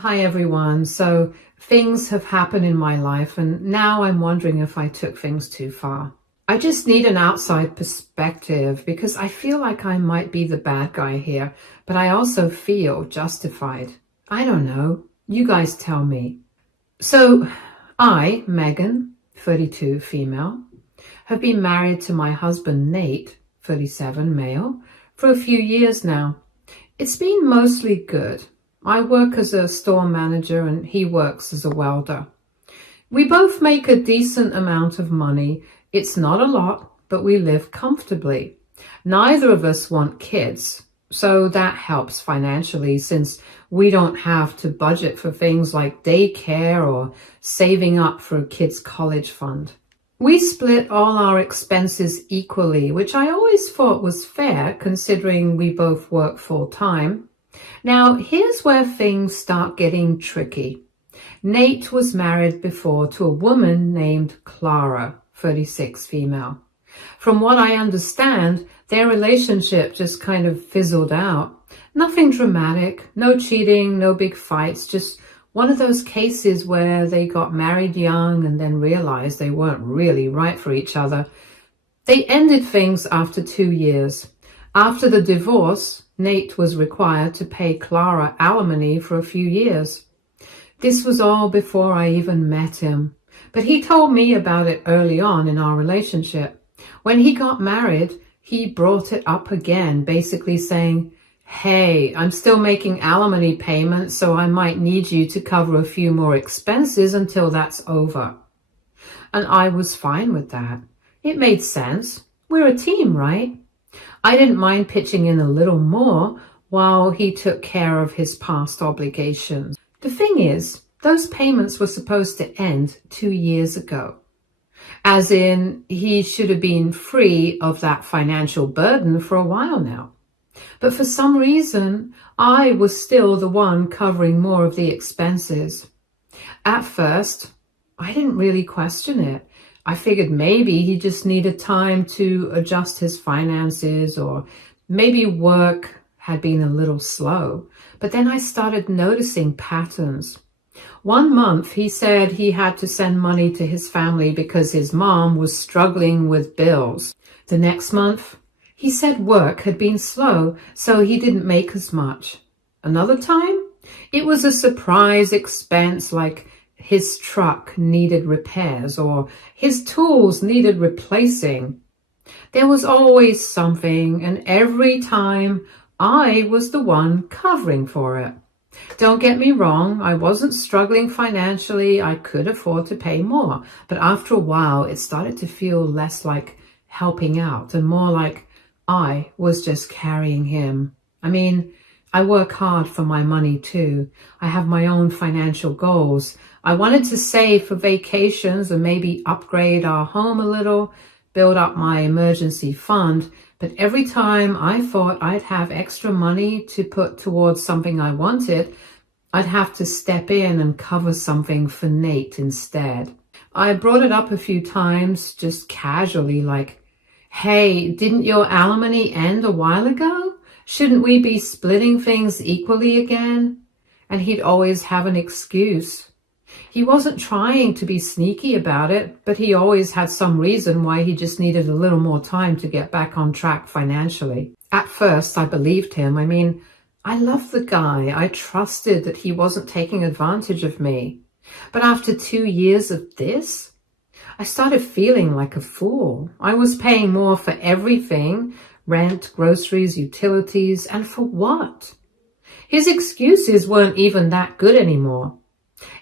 Hi everyone. So things have happened in my life and now I'm wondering if I took things too far. I just need an outside perspective because I feel like I might be the bad guy here, but I also feel justified. I don't know. You guys tell me. So I, Megan, 32, female, have been married to my husband, Nate, 37, male, for a few years now. It's been mostly good. I work as a store manager and he works as a welder. We both make a decent amount of money. It's not a lot, but we live comfortably. Neither of us want kids, so that helps financially since we don't have to budget for things like daycare or saving up for a kid's college fund. We split all our expenses equally, which I always thought was fair considering we both work full time. Now, here's where things start getting tricky. Nate was married before to a woman named Clara, 36, female. From what I understand, their relationship just kind of fizzled out. Nothing dramatic, no cheating, no big fights, just one of those cases where they got married young and then realized they weren't really right for each other. They ended things after 2 years. After the divorce, Nate was required to pay Clara alimony for a few years. This was all before I even met him, but he told me about it early on in our relationship. When he got married, he brought it up again, basically saying, "Hey, I'm still making alimony payments, so I might need you to cover a few more expenses until that's over." And I was fine with that. It made sense. We're a team, right? I didn't mind pitching in a little more while he took care of his past obligations. The thing is, those payments were supposed to end 2 years ago. As in, he should have been free of that financial burden for a while now. But for some reason, I was still the one covering more of the expenses. At first, I didn't really question it. I figured maybe he just needed time to adjust his finances, or maybe work had been a little slow. But then I started noticing patterns. 1 month he said he had to send money to his family because his mom was struggling with bills. The next month he said work had been slow, so he didn't make as much. Another time it was a surprise expense, like his truck needed repairs or his tools needed replacing. There was always something, and every time I was the one covering for it. Don't get me wrong, I wasn't struggling financially. I could afford to pay more. But after a while, it started to feel less like helping out and more like I was just carrying him. I mean, I work hard for my money too. I have my own financial goals. I wanted to save for vacations and maybe upgrade our home a little, build up my emergency fund. But every time I thought I'd have extra money to put towards something I wanted, I'd have to step in and cover something for Nate instead. I brought it up a few times, just casually, like, "Hey, didn't your alimony end a while ago? Shouldn't we be splitting things equally again?" And he'd always have an excuse. He wasn't trying to be sneaky about it, but he always had some reason why he just needed a little more time to get back on track financially. At first, I believed him. I mean, I loved the guy. I trusted that he wasn't taking advantage of me. But after 2 years of this, I started feeling like a fool. I was paying more for everything: rent, groceries, utilities, and for what? His excuses weren't even that good anymore.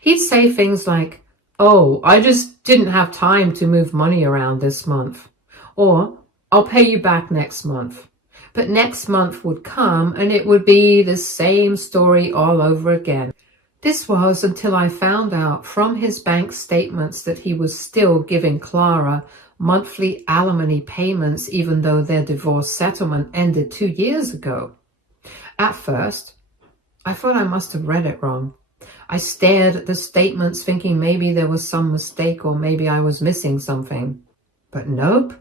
He'd say things like, "Oh, I just didn't have time to move money around this month," or "I'll pay you back next month." But next month would come and it would be the same story all over again. This was until I found out from his bank statements that he was still giving Clara monthly alimony payments even though their divorce settlement ended 2 years ago. At first, I thought I must have read it wrong. I stared at the statements thinking maybe there was some mistake or maybe I was missing something. But nope,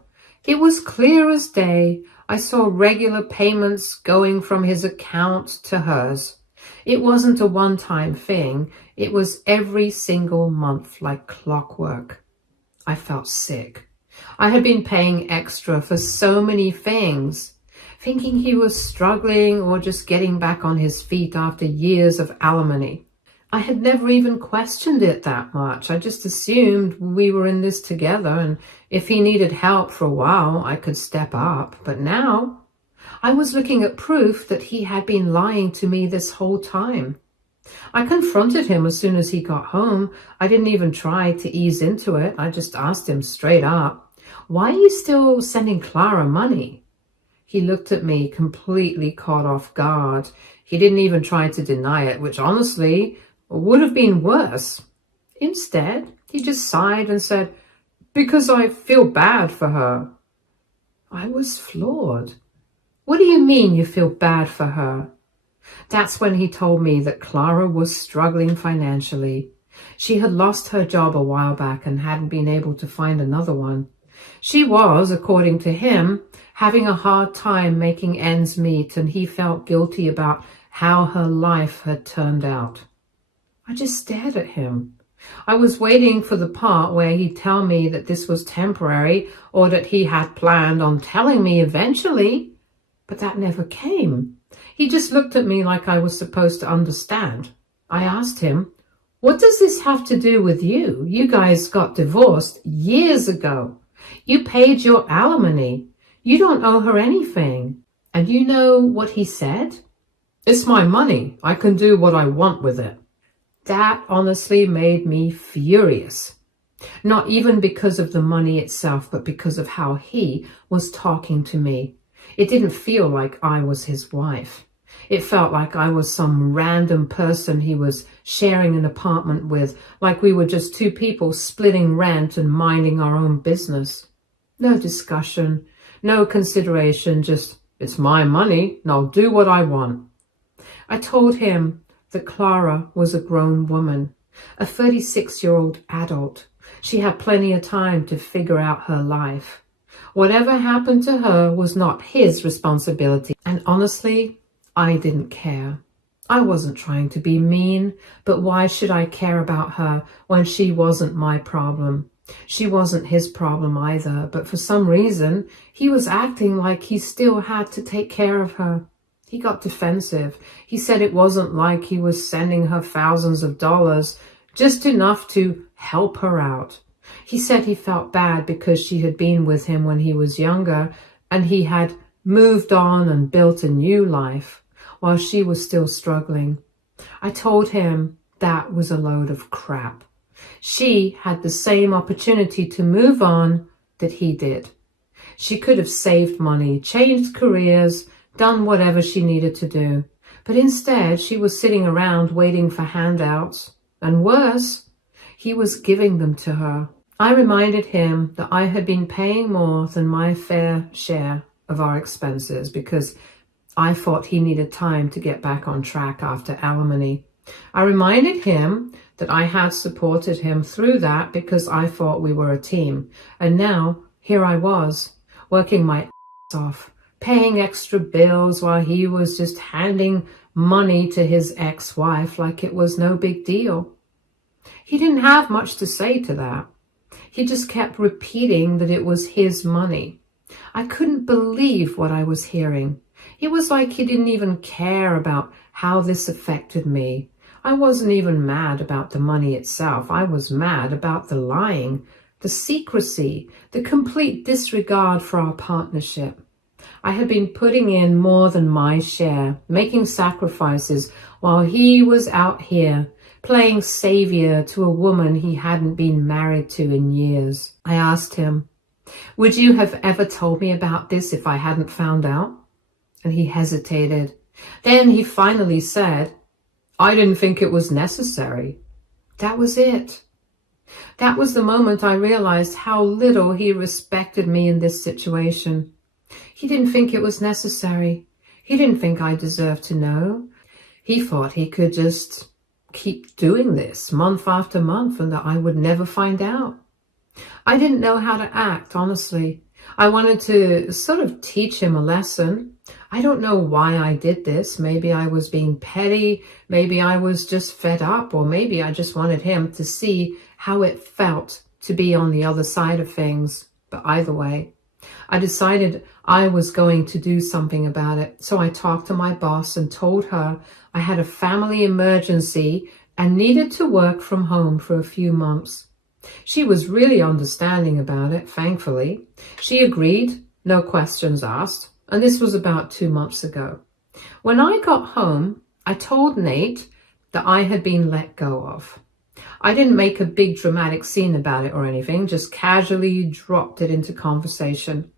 it was clear as day. I saw regular payments going from his account to hers. It wasn't a one-time thing. It was every single month, like clockwork. I felt sick. I had been paying extra for so many things, thinking he was struggling or just getting back on his feet after years of alimony. I had never even questioned it that much. I just assumed we were in this together, and if he needed help for a while, I could step up. But now I was looking at proof that he had been lying to me this whole time. I confronted him as soon as he got home. I didn't even try to ease into it. I just asked him straight up, "Why are you still sending Clara money?" He looked at me completely caught off guard. He didn't even try to deny it, which honestly would have been worse. Instead, he just sighed and said, "Because I feel bad for her." I was floored. "What do you mean you feel bad for her?" That's when he told me that Clara was struggling financially. She had lost her job a while back and hadn't been able to find another one. She was, according to him, having a hard time making ends meet, and he felt guilty about how her life had turned out. I just stared at him. I was waiting for the part where he'd tell me that this was temporary or that he had planned on telling me eventually, but that never came. He just looked at me like I was supposed to understand. I asked him, "What does this have to do with you? You guys got divorced years ago. You paid your alimony. You don't owe her anything." And you know what he said? "It's my money. I can do what I want with it." That honestly made me furious. Not even because of the money itself, but because of how he was talking to me. It didn't feel like I was his wife. It felt like I was some random person he was sharing an apartment with, like we were just two people splitting rent and minding our own business. No discussion, no consideration, just, "It's my money and I'll do what I want." I told him that Clara was a grown woman, a 36-year-old adult. She had plenty of time to figure out her life. Whatever happened to her was not his responsibility. And honestly, I didn't care. I wasn't trying to be mean, but why should I care about her when she wasn't my problem? She wasn't his problem either, but for some reason, he was acting like he still had to take care of her. He got defensive. He said it wasn't like he was sending her thousands of dollars, just enough to help her out. He said he felt bad because she had been with him when he was younger and he had moved on and built a new life while she was still struggling. I told him that was a load of crap. She had the same opportunity to move on that he did. She could have saved money, changed careers, done whatever she needed to do. But instead, she was sitting around waiting for handouts. And worse, he was giving them to her. I reminded him that I had been paying more than my fair share of our expenses because I thought he needed time to get back on track after alimony. I reminded him that I had supported him through that because I thought we were a team. And now, here I was, working my ass off, paying extra bills while he was just handing money to his ex-wife like it was no big deal. He didn't have much to say to that. He just kept repeating that it was his money. I couldn't believe what I was hearing. It was like he didn't even care about how this affected me. I wasn't even mad about the money itself. I was mad about the lying, the secrecy, the complete disregard for our partnership. I had been putting in more than my share, making sacrifices while he was out here playing savior to a woman he hadn't been married to in years. I asked him, "Would you have ever told me about this if I hadn't found out?" And he hesitated. Then he finally said, "I didn't think it was necessary." That was it. That was the moment I realized how little he respected me in this situation. He didn't think it was necessary. He didn't think I deserved to know. He thought he could just keep doing this month after month and that I would never find out. I didn't know how to act, honestly. I wanted to sort of teach him a lesson. I don't know why I did this. Maybe I was being petty. Maybe I was just fed up, or maybe I just wanted him to see how it felt to be on the other side of things. But either way, I decided I was going to do something about it. So I talked to my boss and told her I had a family emergency and needed to work from home for a few months. She was really understanding about it, thankfully. She agreed, no questions asked, and this was about 2 months ago. When I got home, I told Nate that I had been let go of. I didn't make a big dramatic scene about it or anything, just casually dropped it into conversation.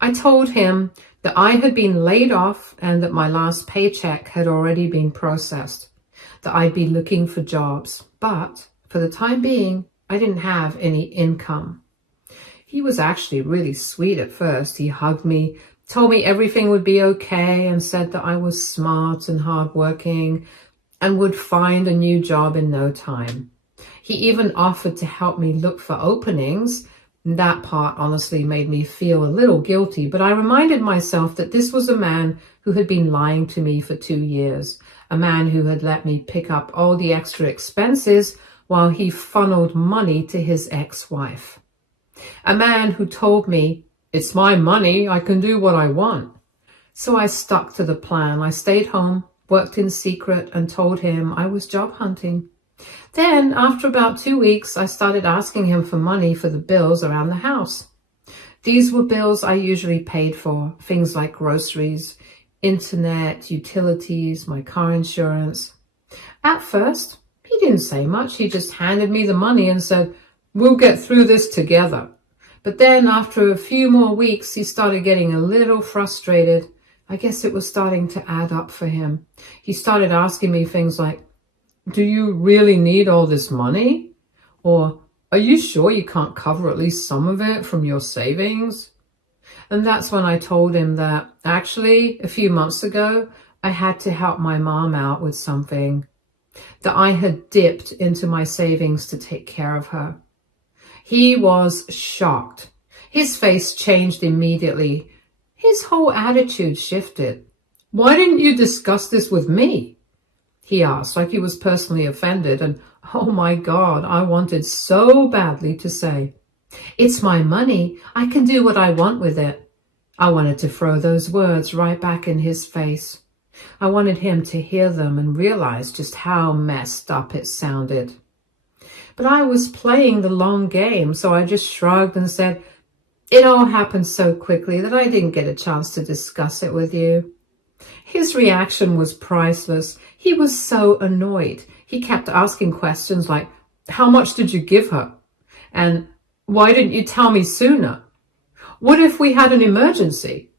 I told him that I had been laid off and that my last paycheck had already been processed, that I'd be looking for jobs, but for the time being, I didn't have any income. He was actually really sweet at first. He hugged me, told me everything would be okay, and said that I was smart and hardworking and would find a new job in no time. He even offered to help me look for openings. That part honestly made me feel a little guilty, but I reminded myself that this was a man who had been lying to me for 2 years, a man who had let me pick up all the extra expenses while he funneled money to his ex-wife. A man who told me, "It's my money, I can do what I want." So I stuck to the plan. I stayed home, worked in secret, and told him I was job hunting. Then, after about 2 weeks, I started asking him for money for the bills around the house. These were bills I usually paid for, things like groceries, internet, utilities, my car insurance. At first, he didn't say much. He just handed me the money and said, "We'll get through this together." But then, after a few more weeks, he started getting a little frustrated. I guess it was starting to add up for him. He started asking me things like, "Do you really need all this money?" Or, "Are you sure you can't cover at least some of it from your savings?" And that's when I told him that actually a few months ago, I had to help my mom out with something, that I had dipped into my savings to take care of her. He was shocked. His face changed immediately. His whole attitude shifted. "Why didn't you discuss this with me?" he asked, like he was personally offended. And oh my God, I wanted so badly to say, "It's my money. I can do what I want with it." I wanted to throw those words right back in his face. I wanted him to hear them and realize just how messed up it sounded. But I was playing the long game, so I just shrugged and said, "It all happened so quickly that I didn't get a chance to discuss it with you." His reaction was priceless. He was so annoyed. He kept asking questions like, "How much did you give her?" And "Why didn't you tell me sooner? What if we had an emergency?"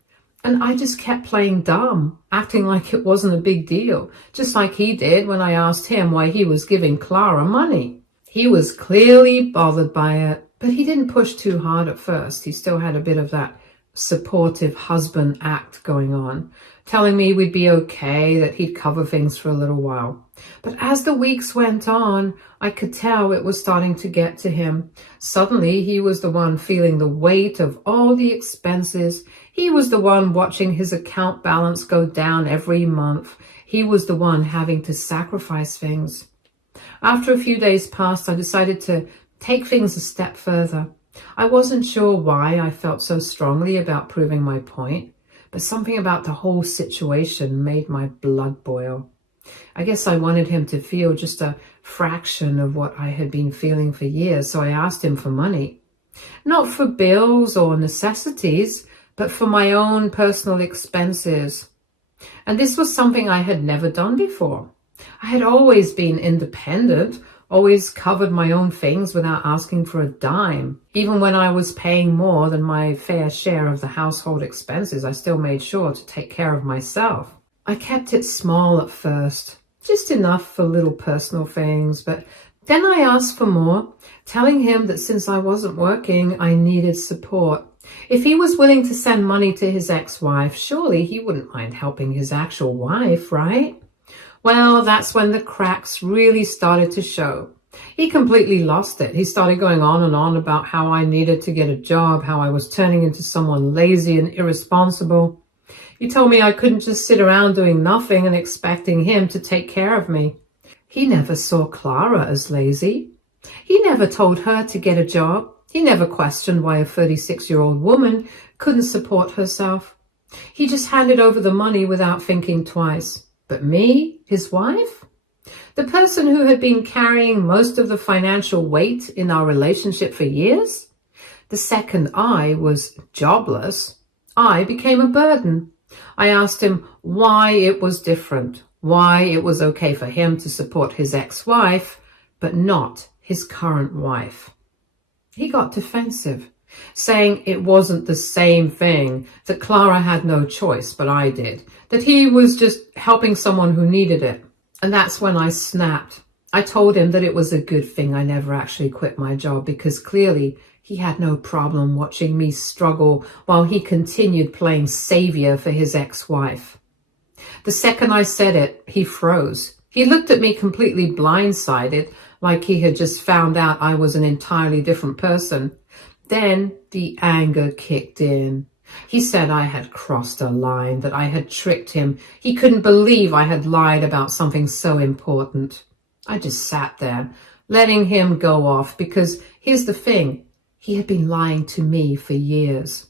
And I just kept playing dumb, acting like it wasn't a big deal, just like he did when I asked him why he was giving Clara money. He was clearly bothered by it, but he didn't push too hard at first. He still had a bit of that supportive husband act going on, telling me we'd be okay, that he'd cover things for a little while. But as the weeks went on, I could tell it was starting to get to him. Suddenly, he was the one feeling the weight of all the expenses. He was the one watching his account balance go down every month. He was the one having to sacrifice things. After a few days passed, I decided to take things a step further. I wasn't sure why I felt so strongly about proving my point, but something about the whole situation made my blood boil. I guess I wanted him to feel just a fraction of what I had been feeling for years, so I asked him for money. Not for bills or necessities, but for my own personal expenses. And this was something I had never done before. I had always been independent, always covered my own things without asking for a dime. Even when I was paying more than my fair share of the household expenses, I still made sure to take care of myself. I kept it small at first, just enough for little personal things, but then I asked for more, telling him that since I wasn't working, I needed support. If he was willing to send money to his ex-wife, surely he wouldn't mind helping his actual wife, right? Well, that's when the cracks really started to show. He completely lost it. He started going on and on about how I needed to get a job, how I was turning into someone lazy and irresponsible. He told me I couldn't just sit around doing nothing and expecting him to take care of me. He never saw Clara as lazy. He never told her to get a job. He never questioned why a 36-year-old woman couldn't support herself. He just handed over the money without thinking twice. But me, his wife? The person who had been carrying most of the financial weight in our relationship for years? The second I was jobless, I became a burden. I asked him why it was different, why it was okay for him to support his ex-wife, but not his current wife. He got defensive, saying it wasn't the same thing, that Clara had no choice, but I did, that he was just helping someone who needed it. And that's when I snapped. I told him that it was a good thing I never actually quit my job, because clearly he had no problem watching me struggle while he continued playing savior for his ex-wife. The second I said it, he froze. He looked at me completely blindsided, like he had just found out I was an entirely different person. Then the anger kicked in. He said I had crossed a line, that I had tricked him. He couldn't believe I had lied about something so important. I just sat there, letting him go off, because here's the thing. He had been lying to me for years.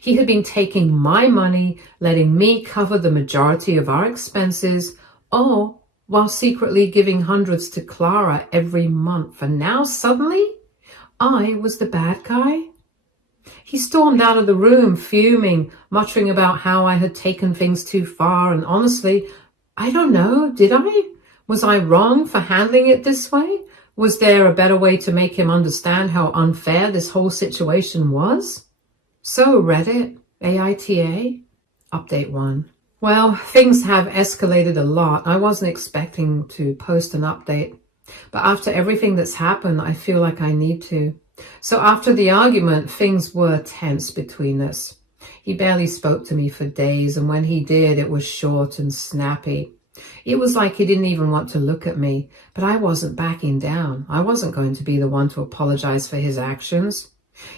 He had been taking my money, letting me cover the majority of our expenses, all while secretly giving hundreds to Clara every month. And now suddenly, I was the bad guy? He stormed out of the room, fuming, muttering about how I had taken things too far. And honestly, I don't know, did I? Was I wrong for handling it this way? Was there a better way to make him understand how unfair this whole situation was? So Reddit, AITA, update 1. Well, things have escalated a lot. I wasn't expecting to post an update, but after everything that's happened, I feel like I need to. So after the argument, things were tense between us. He barely spoke to me for days, and when he did, it was short and snappy. It was like he didn't even want to look at me, but I wasn't backing down. I wasn't going to be the one to apologize for his actions.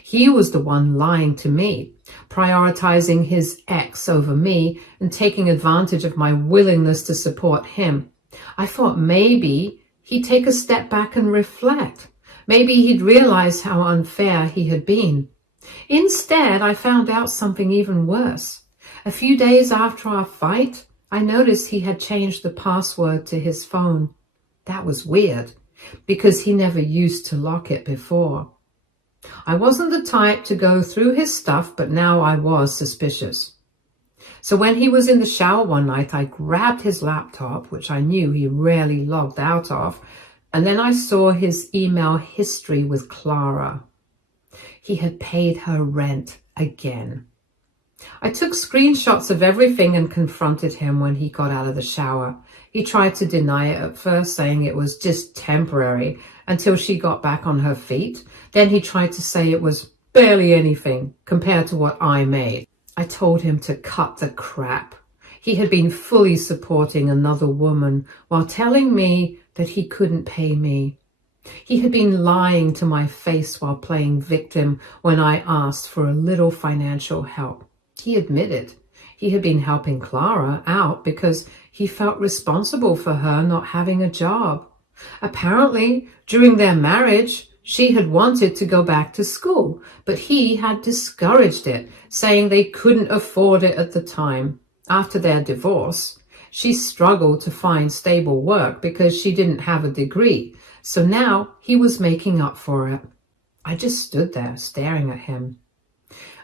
He was the one lying to me, prioritizing his ex over me and taking advantage of my willingness to support him. I thought maybe he'd take a step back and reflect. Maybe he'd realize how unfair he had been. Instead, I found out something even worse. A few days after our fight, I noticed he had changed the password to his phone. That was weird, because he never used to lock it before. I wasn't the type to go through his stuff, but now I was suspicious. So when he was in the shower one night, I grabbed his laptop, which I knew he rarely logged out of, and then I saw his email history with Clara. He had paid her rent again. I took screenshots of everything and confronted him when he got out of the shower. He tried to deny it at first, saying it was just temporary until she got back on her feet. Then he tried to say it was barely anything compared to what I made. I told him to cut the crap. He had been fully supporting another woman while telling me that he couldn't pay me. He had been lying to my face while playing victim when I asked for a little financial help. He admitted he had been helping Clara out because he felt responsible for her not having a job. Apparently, during their marriage, she had wanted to go back to school, but he had discouraged it, saying they couldn't afford it at the time. After their divorce, she struggled to find stable work because she didn't have a degree, so now he was making up for it. I just stood there staring at him.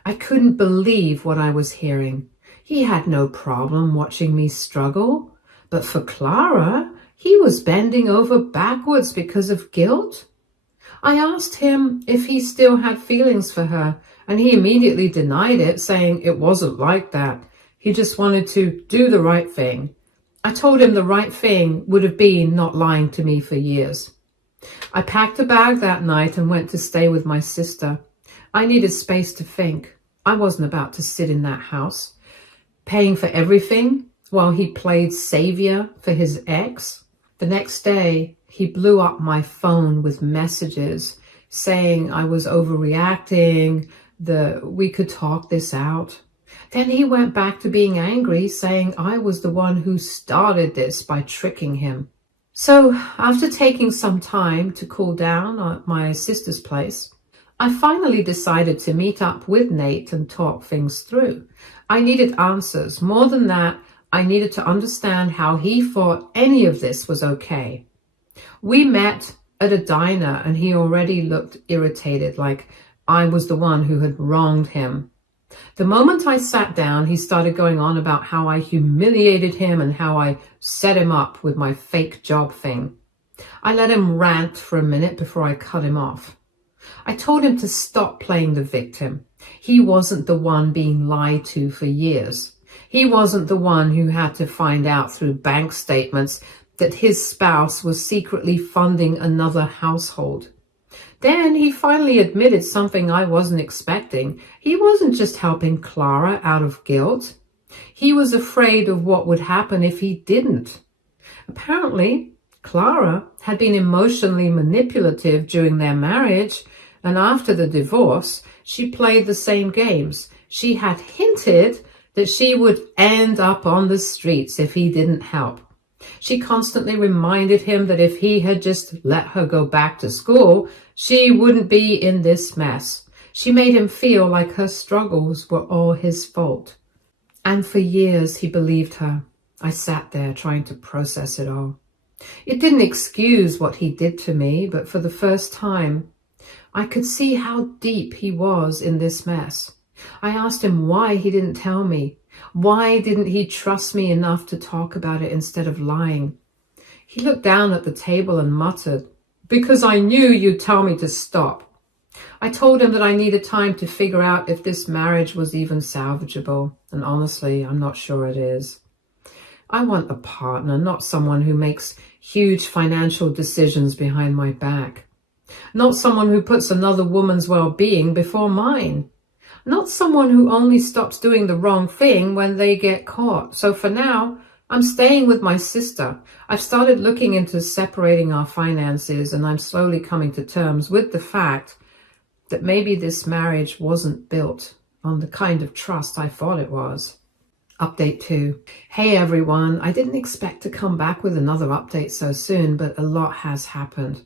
I couldn't believe what I was hearing. He had no problem watching me struggle, but for Clara, he was bending over backwards because of guilt. I asked him if he still had feelings for her, and he immediately denied it, saying it wasn't like that. He just wanted to do the right thing. I told him the right thing would have been not lying to me for years. I packed a bag that night and went to stay with my sister. I needed space to think. I wasn't about to sit in that house, paying for everything while he played savior for his ex. The next day, he blew up my phone with messages saying I was overreacting, that we could talk this out. Then he went back to being angry, saying I was the one who started this by tricking him. So after taking some time to cool down at my sister's place, I finally decided to meet up with Nate and talk things through. I needed answers. More than that, I needed to understand how he thought any of this was okay. We met at a diner and he already looked irritated, like I was the one who had wronged him. The moment I sat down, he started going on about how I humiliated him and how I set him up with my fake job thing. I let him rant for a minute before I cut him off. I told him to stop playing the victim. He wasn't the one being lied to for years. He wasn't the one who had to find out through bank statements that his spouse was secretly funding another household. Then he finally admitted something I wasn't expecting. He wasn't just helping Clara out of guilt. He was afraid of what would happen if he didn't. Apparently, Clara had been emotionally manipulative during their marriage, and after the divorce, she played the same games. She had hinted that she would end up on the streets if he didn't help. She constantly reminded him that if he had just let her go back to school, she wouldn't be in this mess. She made him feel like her struggles were all his fault. And for years he believed her. I sat there trying to process it all. It didn't excuse what he did to me, but for the first time, I could see how deep he was in this mess. I asked him why he didn't tell me. Why didn't he trust me enough to talk about it instead of lying? He looked down at the table and muttered, "Because I knew you'd tell me to stop." I told him that I needed time to figure out if this marriage was even salvageable, and honestly, I'm not sure it is. I want a partner, not someone who makes huge financial decisions behind my back. Not someone who puts another woman's well-being before mine. Not someone who only stops doing the wrong thing when they get caught. So for now, I'm staying with my sister. I've started looking into separating our finances, and I'm slowly coming to terms with the fact that maybe this marriage wasn't built on the kind of trust I thought it was. Update 2. Hey everyone, I didn't expect to come back with another update so soon, but a lot has happened.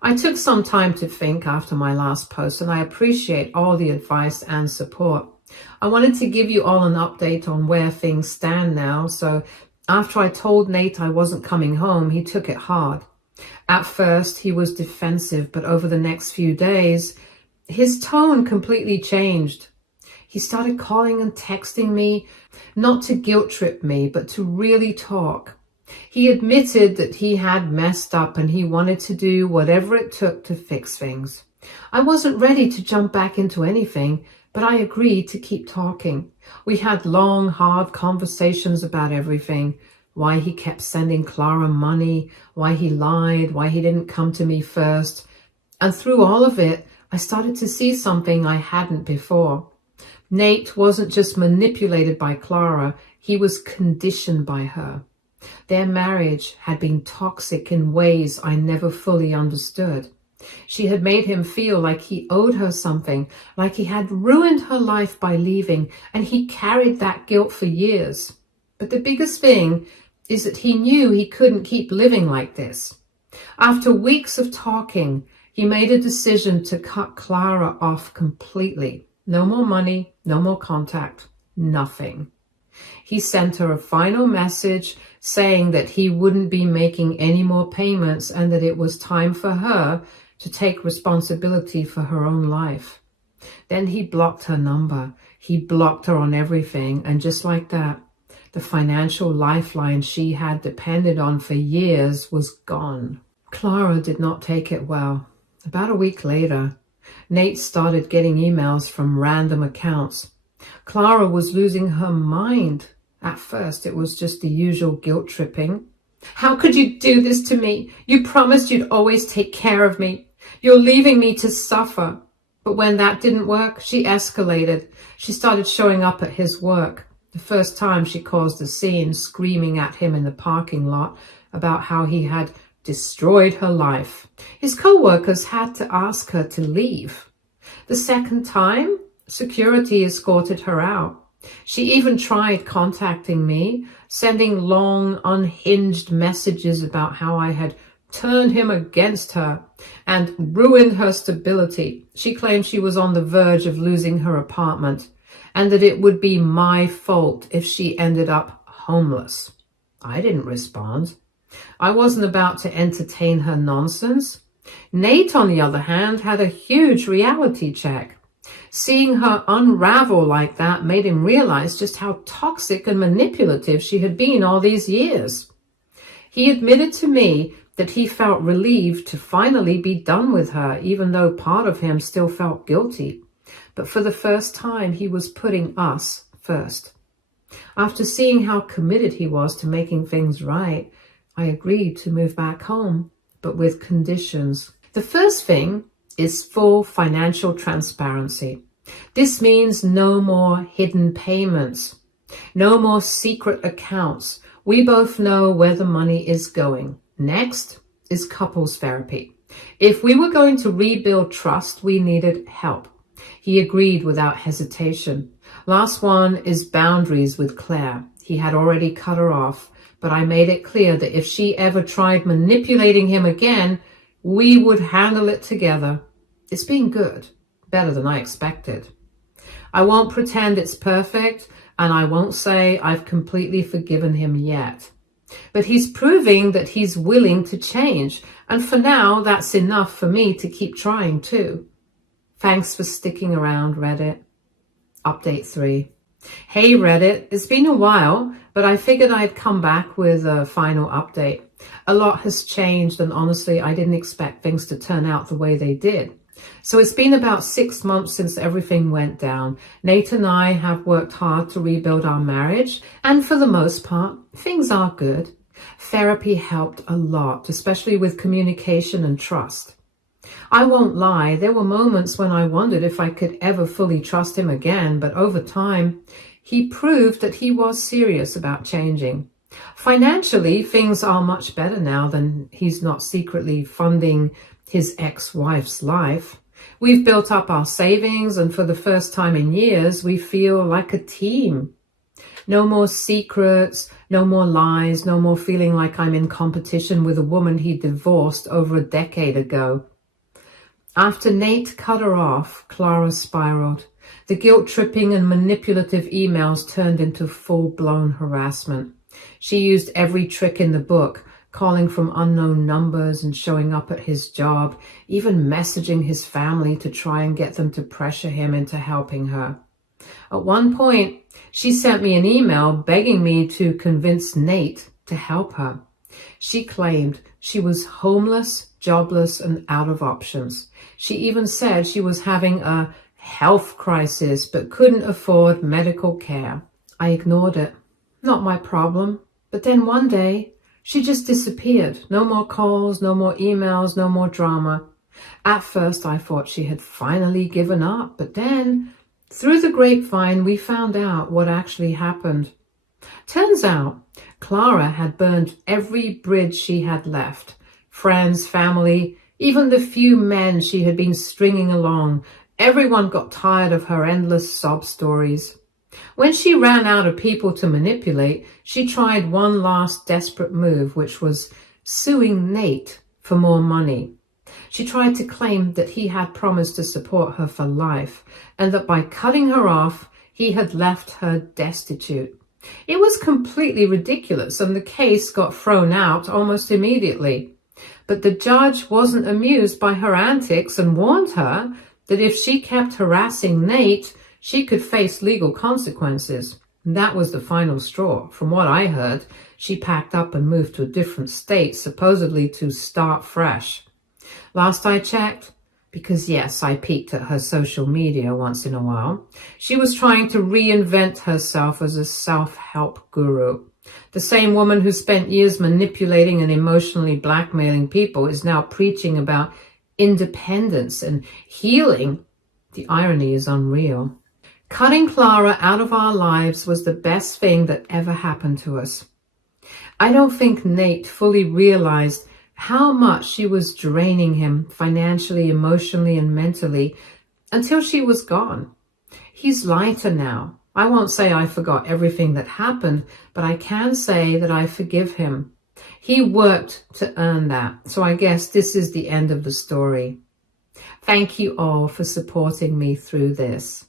I took some time to think after my last post, and I appreciate all the advice and support. I wanted to give you all an update on where things stand now, so after I told Nate I wasn't coming home, he took it hard. At first, he was defensive, but over the next few days, his tone completely changed. He started calling and texting me, not to guilt trip me, but to really talk. He admitted that he had messed up and he wanted to do whatever it took to fix things. I wasn't ready to jump back into anything, but I agreed to keep talking. We had long, hard conversations about everything. Why he kept sending Clara money, why he lied, why he didn't come to me first. And through all of it, I started to see something I hadn't before. Nate wasn't just manipulated by Clara, he was conditioned by her. Their marriage had been toxic in ways I never fully understood. She had made him feel like he owed her something, like he had ruined her life by leaving, and he carried that guilt for years. But the biggest thing is that he knew he couldn't keep living like this. After weeks of talking, he made a decision to cut Clara off completely. No more money, no more contact, nothing. He sent her a final message saying that he wouldn't be making any more payments and that it was time for her to take responsibility for her own life. Then he blocked her number. He blocked her on everything, and just like that, the financial lifeline she had depended on for years was gone. Clara did not take it well. About a week later, Nate started getting emails from random accounts. Clara was losing her mind. At first, it was just the usual guilt tripping. "How could you do this to me? You promised you'd always take care of me. You're leaving me to suffer." But when that didn't work, she escalated. She started showing up at his work. The first time she caused a scene, screaming at him in the parking lot about how he had destroyed her life. His co-workers had to ask her to leave. The second time, security escorted her out. She even tried contacting me, sending long, unhinged messages about how I had turned him against her and ruined her stability. She claimed she was on the verge of losing her apartment and that it would be my fault if she ended up homeless. I didn't respond. I wasn't about to entertain her nonsense. Nate, on the other hand, had a huge reality check. Seeing her unravel like that made him realize just how toxic and manipulative she had been all these years. He admitted to me that he felt relieved to finally be done with her, even though part of him still felt guilty. But for the first time, he was putting us first. After seeing how committed he was to making things right, I agreed to move back home, but with conditions. The first thing is full financial transparency. This means no more hidden payments, no more secret accounts. We both know where the money is going. Next is couples therapy. If we were going to rebuild trust, we needed help. He agreed without hesitation. Last one is boundaries with Claire. He had already cut her off, but I made it clear that if she ever tried manipulating him again, we would handle it together. It's been good, better than I expected. I won't pretend it's perfect, and I won't say I've completely forgiven him yet. But he's proving that he's willing to change, and for now, that's enough for me to keep trying too. Thanks for sticking around, Reddit. Update 3. Hey Reddit, it's been a while, but I figured I'd come back with a final update. A lot has changed, and honestly, I didn't expect things to turn out the way they did. So it's been about 6 months since everything went down. Nate and I have worked hard to rebuild our marriage, and for the most part, things are good. Therapy helped a lot, especially with communication and trust. I won't lie, there were moments when I wondered if I could ever fully trust him again, but over time, he proved that he was serious about changing. Financially, things are much better now than he's not secretly funding his ex-wife's life. We've built up our savings, and for the first time in years, we feel like a team. No more secrets, no more lies, no more feeling like I'm in competition with a woman he divorced over a decade ago. After Nate cut her off, Clara spiraled. The guilt-tripping and manipulative emails turned into full-blown harassment. She used every trick in the book, calling from unknown numbers and showing up at his job, even messaging his family to try and get them to pressure him into helping her. At one point, she sent me an email begging me to convince Nate to help her. She claimed she was homeless, jobless, and out of options. She even said she was having a health crisis but couldn't afford medical care. I ignored it. Not my problem. But then one day, she just disappeared. No more calls, no more emails, no more drama. At first, I thought she had finally given up, but then, through the grapevine, we found out what actually happened. Turns out, Clara had burned every bridge she had left. Friends, family, even the few men she had been stringing along. Everyone got tired of her endless sob stories. When she ran out of people to manipulate, she tried one last desperate move, which was suing Nate for more money. She tried to claim that he had promised to support her for life, and that by cutting her off, he had left her destitute. It was completely ridiculous, and the case got thrown out almost immediately. But the judge wasn't amused by her antics and warned her that if she kept harassing Nate, she could face legal consequences. That was the final straw. From what I heard, she packed up and moved to a different state, supposedly to start fresh. Last I checked, because yes, I peeked at her social media once in a while, she was trying to reinvent herself as a self-help guru. The same woman who spent years manipulating and emotionally blackmailing people is now preaching about independence and healing. The irony is unreal. Cutting Clara out of our lives was the best thing that ever happened to us. I don't think Nate fully realized how much she was draining him financially, emotionally, and mentally until she was gone. He's lighter now, I won't say I forgot everything that happened, but I can say that I forgive him. He worked to earn that. So I guess this is the end of the story. Thank you all for supporting me through this.